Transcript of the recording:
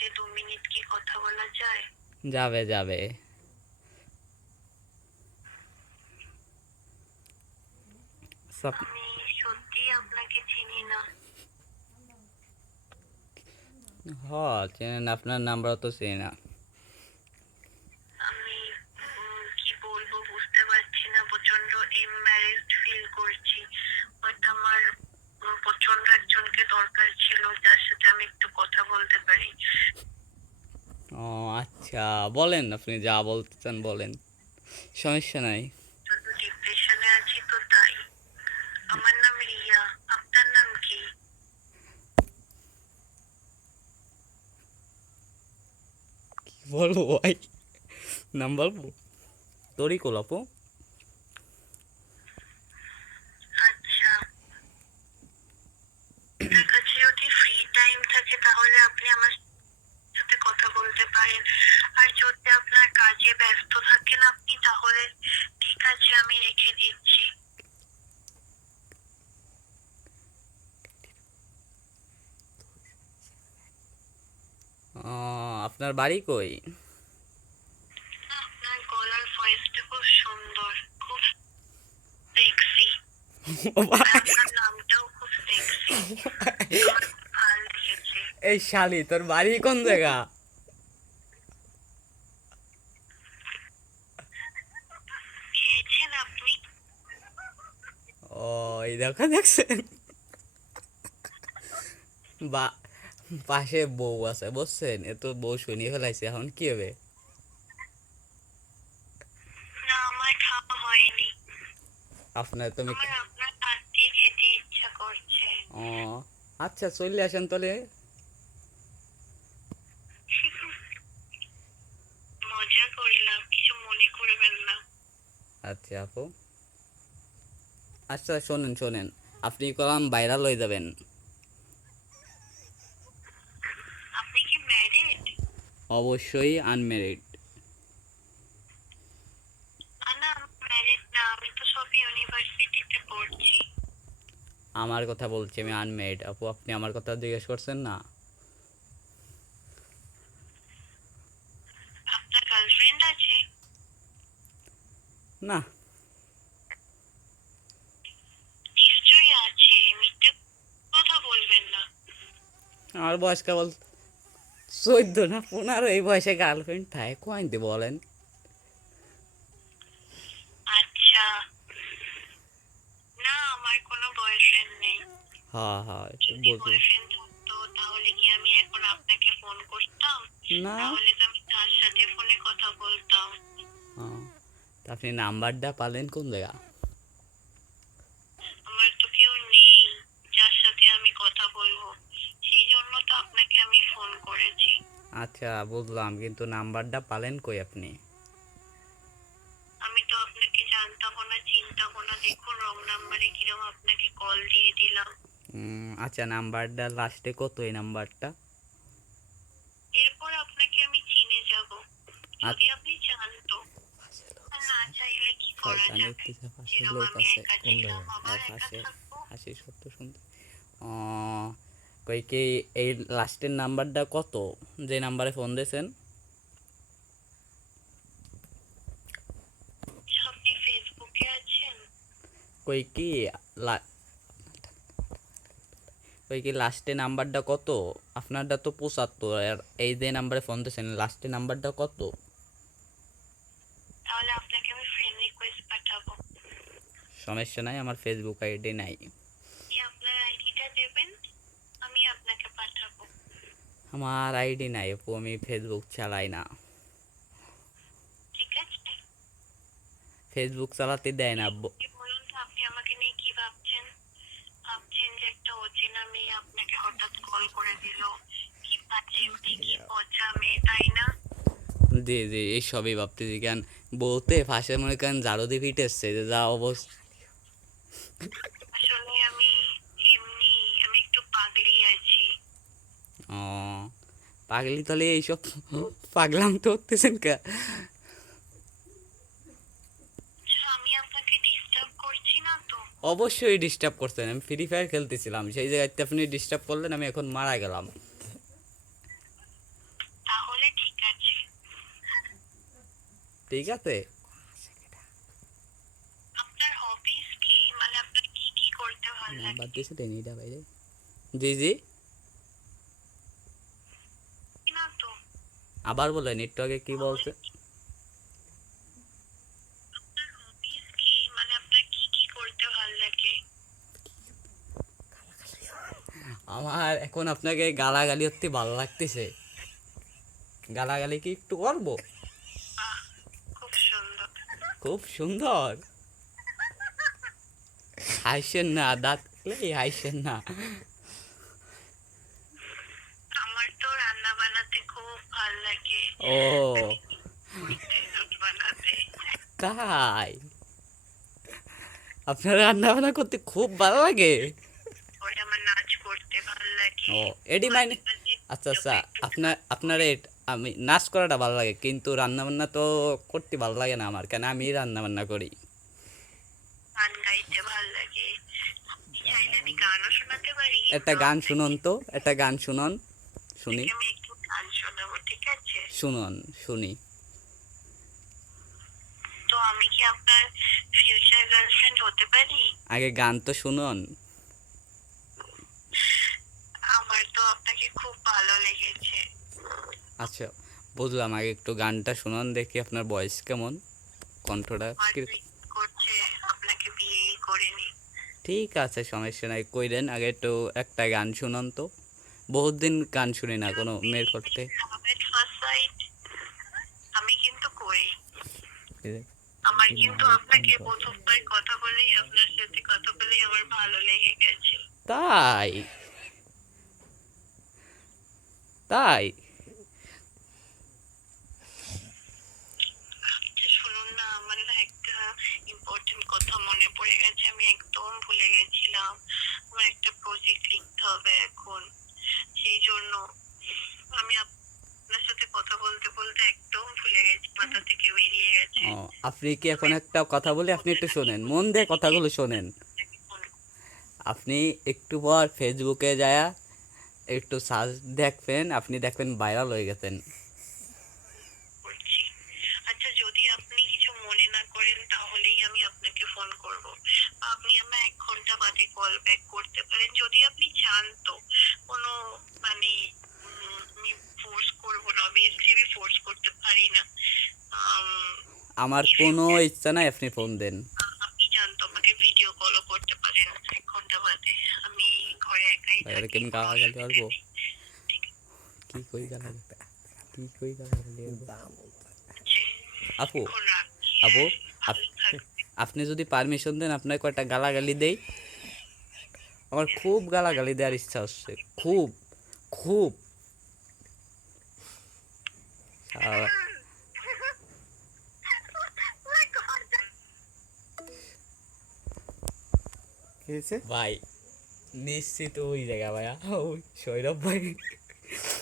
সাথে 2 মিনিট কি কথা বলা যায়? যাবে যাবে। আমি সত্যি আপনাকে চিনি না। হ, চেনেন, আপনার নাম্বার তো চিনি না। আমি কি বলবো বুঝতে পারছি না, প্রচন্ড এম্বারেসড ফিল করছি। বাট আমার প্রচন্ড একজনকে দরকার ছিল যার সাথে আমি একটু কথা বলতে পারি। ও আচ্ছা, বলেন, আপনি যা বলতে চান বলেন, সমস্যা নাই। প্রচন্ড ডিপ্রেশনে আছি তো তাই। আমার নাম রিয়া, আপনার নাম কি? কি বলবো ভাই, নাম বলবো? তরিকুল আপু। আচ্ছা, আপনার কাছে যদি ফ্রি টাইম থাকে তাহলে আপনি আমার সাথে কথা বলতে পারেন। আর যদি আপনার কাজে ব্যস্ত থাকেন আপনি, তাহলে ঠিক আছে, আমি রেখে দিচ্ছি। আপনার বাড়ি কই? আপনার গলার ভয়েসটা খুব সুন্দর, খুব সেক্সি। আর আপনার নামটাও খুব সেক্সি, আমার খুব ভালো লেগেছে। এই শালি, তোর বাড়ি কোন জায়গা? খেয়েছেন আপনি? ও, এই দেখো, দেখছেন? বা পাশে বউ আছে বুঝছেন, এ তো বউ শুনিয়ে ফেলাইছে, এখন কি হবে? না, আমার খাওয়া হয়নি। আপনার তুমি আমার আপনার হাত দিয়ে খেতে ইচ্ছা করছে। ও আচ্ছা, চলে আসেন তাহলে। মজা করলাম, কিছু মনে করবেন না। আচ্ছা আপু, আচ্ছা শোনেন শোনেন, আপনি কলাম ভাইরাল হয়ে যাবেন। আপনি কি ম্যারিড? অবশ্যই আনমেরিড। না, ম্যারিড না, আমি তো সব ইউনিভার্সিটিতে পড়ছি। আমার কথা বলছি, আমি আনমেরিড আপু, আপনি আমার কথা জিজ্ঞেস করছেন না? আপনার গার্লফ্রেন্ড আছে? না। নিশ্চয়ই আছে, মিথ্যে কথা বলবেন না। আমার বয়স কেবল 14 না 15, এই বয়সে গার্লফ্রেন্ড থাকে কয়তে বলেন? আচ্ছা, না, আমার কোনো বয়ফ্রেন্ড নেই। হ্যাঁ হ্যাঁ, যদি বুঝলো। বয়ফ্রেন্ড থাকতো তাহলে কি আমি এখন আপনাকে ফোন করতাম? না। তাহলে তো আমি তার সাথে ফোনে কথা বলতাম। হ্যাঁ, তা আপনি নাম্বারটা পালেন কোন জায়গা? আমার তো কেউ নেই যার সাথে আমি কথা বলবো, সেই জন্য তো আপনাকে আমি ফোন করেছি। আচ্ছা বুঝলাম, কিন্তু নাম্বারটা পালেন কই আপনি? আমি তো আপনাকে জানতামও না, চিনতামও না, দেখুন রং নাম্বারে কিরকম আপনাকে কল দিয়ে দিলাম। আচ্ছা, নাম্বারটা লাস্টে কত, এই নাম্বারটা? এরপর আপনাকে আমি চিনে যাব, যদি আপনি চান তো। আর না চাইলে কি করা শয়তানের যাবে? পিছে পাশে যেরকম লোক আমি আছে একা কোন ছিলাম, জায়গায়? আবার একা পাশে থাকবো। হাসি সত্য শুনতে। কই কি, এই লাস্টের নাম্বারটা কত, যে নাম্বারে ফোন দিয়েছেন? আপনি ফেসবুকে আছেন? কই কি লা- কই কি লাস্টে নাম্বারটা কত? আপনারটা তো 75, আর এই যে নাম্বারে ফোন দিয়েছেন লাস্টে নাম্বারটা কত? তাহলে আপনাকে আমি ফ্রেন্ড রিকোয়েস্ট পাঠাবো। সমস্যা নাই, আমার ফেসবুক আইডি নাই। আপনি আপনার আইডিটা দেবেন, আমি আপনাকে পাঠাবো। আমার আইডি নাই আপু, আমি ফেসবুক চালাই না। ঠিক আছে? ফেসবুক চালাতে দেয় না কি বলুন তো, আপনি আমাকে নিয়ে কি ভাবছেন? ভাবছেন যে একটা অচেনা মেয়ে আপনাকে হঠাৎ কল করে দিল, কি বাজে মেয়ে, কি পচা মেয়ে, তাই না? জি জি, এই সবই ভাবতেছি কেন, বলতে ফাঁসে মনে করেন ঝাড়ু দিয়ে পিটেছে যে যা অবস্থা। আসলে আমি এমনি, আমি একটু পাগলি আছি। ও, পাগলি তাহলে এইসব পাগলাম তো করতেছেন কে? আচ্ছা, আমি আপনাকে ডিস্টার্ব করছি না তো? অবশ্যই ডিস্টার্ব করছেন, আমি ফ্রি ফায়ার খেলতেছিলাম, সেই জায়গাতে আপনি ডিস্টার্ব করলেন, আমি এখন মারা গেলাম। ঠিক আছে? আপনার হবিস কি, মানে আপনার কি কি করতে ভালো লাগে? বাদ দিয়েছে টেনিটা বাইরে। জি জি, না তো, আবার বলেন, একটু আগে কি বলছে? আপনার হবিস কি, মানে আপনার কি কি করতে ভালো লাগে? আমার এখন আপনাকে গালাগালি হতে ভালো লাগতেছে। গালাগালি কি একটু করবো? বাহ, খুব সুন্দর। খুব সুন্দর। হাসেন না, দাঁত হাসেন না। আমার তো রান্না বানাতে খুব ভালো লাগে, ও ডেজার্ট বানাতে। তাই? আপনার রান্না বান্না করতে খুব ভালো লাগে? পরে আমার নাচ করতে ভালো লাগে। ও এডি মাইনে। মাঝে মাঝে আচ্ছা আচ্ছা, যখন একটু আপনার আমি নাচ করাটা ভালো লাগে, কিন্তু রান্না বান্না তো করতে ভালো লাগে না আমার, কেন আমি রান্না বান্না করি। গান গাইতে ভালো লাগে। আপনি চাইলে আমি গানও শোনাতে পারি, একটা গান শুনুন তো, একটা গান শুনুন, শুনি। আপনাকে আমি একটু গান শোনাবো, ঠিক আছে? শুনুন, শুনি। তো আমি কি আপনার ফিউচার গার্লফ্রেন্ড হতে পারি? আগে গান তো শুনুন। আমার তো আপনাকে খুব ভালো লেগেছে। আচ্ছা, বুঝলাম, আগে একটু গানটা শুনুন দেখি আপনার ভয়েস কেমন, কণ্ঠটা আমার তো কি- ইচ্ছে করছে আপনাকে বিয়েই করে নি। ঠিক আছে, সমস্যা নাই, কইরেন। আগে একটু একটা গান শুনুন তো, বহুত দিন গান শুনি না কোনো মেয়ের করতে। লাভ এট ফার্স্ট সাইট আমি কিন্তু করি। আমার কিন্তু আপনাকে প্রথমবার কথা বলেই, আপনার সাথে কথা বলেই আমার ভালো লেগে গেছে। তাই? তাই? আচ্ছা শুনুন না, আমার না একটা ইম্পর্টেন্ট কথা মনে পড়ে গেছে, আমি একদম ভুলে গেছিলাম। আমার একটা প্রজেক্ট লিখতে হবে এখন, সেই জন্য আমি আপনার সাথে কথা বলতে বলতে একদম ভুলে গেছি, মাথা থেকে বেরিয়ে গেছে। ও, আপনি কি এখন একটা কথা বলি, আপনি একটু শোনেন, মন দিয়ে কথাগুলো শোনেন। আপনি একটু পর ফেসবুকে যায় একটু সার্চ দেখবেন, আপনি দেখবেন ভাইরাল হয়ে গেছেন। করছি। আচ্ছা যদি আপনি কিছু মনে না করেন তাহলেই আমি আপনাকে ফোন করব, বা আপনি আমায় 1 ঘন্টা বাদে কল ব্যাক করতে পারেন যদি আপনি চান। তো কোনো মানে আমি ফোর্স করব না, অবভিয়াসলি আমি ফোর্স করতে পারি না। আমার if you কোনো can, ইচ্ছা নাই, আপনি ফোন দেন। আপনি চান তো আমাকে ভিডিও কলও করতে পারেন 1 ঘন্টা বাদে। আমি ঘরে একাই ভাইয়ারে থাকি, কেন কোনো গালাগালি অসুবিধা করবো? নেই। ঠিক কি কই গালাগালি, কি কই গালাগালি করবো? আছে, আপু, এখন রাখছি। আপু, ভালো থাকবেন। আপনি যদি পারমিশন দেন আপনার কয়টা গালাগালি দেই। আমার খুব গালাগালি দেওয়ার ইচ্ছা হচ্ছে, খুব, খুব। শালা, কি হয়েছে? ভাই নিশ্চিত ওই জায়গা ভাইয়া, ওই সৌরভ ভাই।